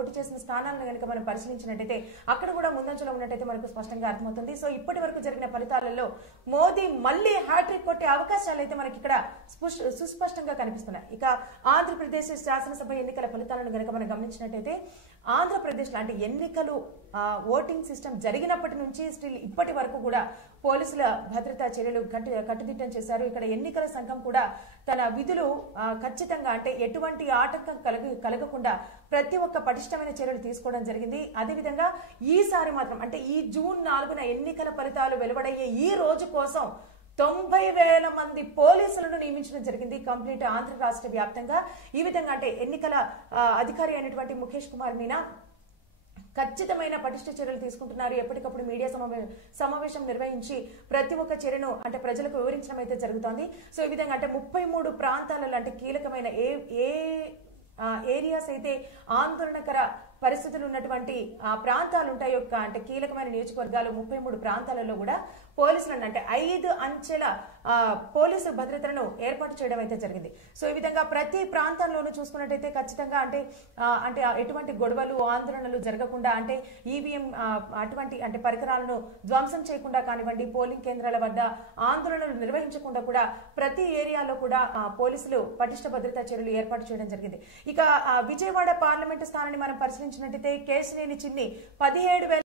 పోటీ చేసిన స్థానాలను కనుక మనం పరిశీలించినట్టయితే అక్కడ కూడా ముందంజలో ఉన్నట్టయితే మనకు స్పష్టంగా అర్థమవుతుంది. సో ఇప్పటి వరకు జరిగిన ఫలితాలలో మోదీ మళ్ళీ హ్యాట్రిక్ కొట్టే అవకాశాలు అయితే మనకి ఇక్కడ సుస్పష్టంగా కనిపిస్తున్నాయి. ఇక ఆంధ్రప్రదేశ్ శాసనసభ ఎన్నికల ఫలితాలను కనుక మనం గమనించినట్టయితే ఆంధ్రప్రదేశ్ లో అంటే ఎన్నికలు ఓటింగ్ సిస్టమ్ జరిగినప్పటి నుంచి స్టిల్ ఇప్పటి వరకు కూడా పోలీసుల భద్రతా చర్యలు కట్టుదిట్టం చేశారు. ఇక్కడ ఎన్నికల సంఘం కూడా తన విధులు ఖచ్చితంగా అంటే ఎటువంటి ఆటంకం కలగకుండా ప్రతి ఒక్క పటిష్టమైన చర్యలు తీసుకోవడం జరిగింది. అదేవిధంగా ఈసారి మాత్రం అంటే ఈ జూన్ 4న ఎన్నికల ఫలితాలు వెలువడయ్యే ఈ రోజు కోసం 90,000 మంది పోలీసులను నియమించడం జరిగింది కంప్లీట్ ఆంధ్ర రాష్ట్ర వ్యాప్తంగా. ఈ విధంగా అంటే ఎన్నికల అధికారి అయినటువంటి ముఖేష్ కుమార్ మీనా ఖచ్చితమైన పటిష్ట చర్యలు తీసుకుంటున్నారు. ఎప్పటికప్పుడు మీడియా సమావేశం నిర్వహించి ప్రతి ఒక్క చర్యను అంటే ప్రజలకు వివరించడం అయితే జరుగుతోంది. సో ఈ విధంగా అంటే 33 ప్రాంతాలలో అంటే కీలకమైన ఏ ఏరియాస్ అయితే ఆందోళనకర పరిస్థితులు ఉన్నటువంటి ప్రాంతాలు ఉంటాయో అంటే కీలకమైన నియోజకవర్గాలు 33 ప్రాంతాలలో కూడా పోలీసులను అంటే 5 అంచెల పోలీసు భద్రతను ఏర్పాటు చేయడం అయితే జరిగింది. సో ఈ విధంగా ప్రతి ప్రాంతంలోనూ చూసుకున్నట్టయితే ఖచ్చితంగా అంటే ఎటువంటి గొడవలు ఆందోళనలు జరగకుండా అంటే ఈవీఎం అటువంటి అంటే పరికరాలను ధ్వంసం చేయకుండా కానివ్వండి, పోలింగ్ కేంద్రాల వద్ద ఆందోళనలు నిర్వహించకుండా కూడా ప్రతి ఏరియాలో కూడా పోలీసులు పటిష్ట భద్రతా చర్యలు ఏర్పాటు చేయడం జరిగింది. ఇక విజయవాడ పార్లమెంటు స్థానాన్ని మనం పరిశీలించినట్టయితే కేశినేని చిన్ని 17,000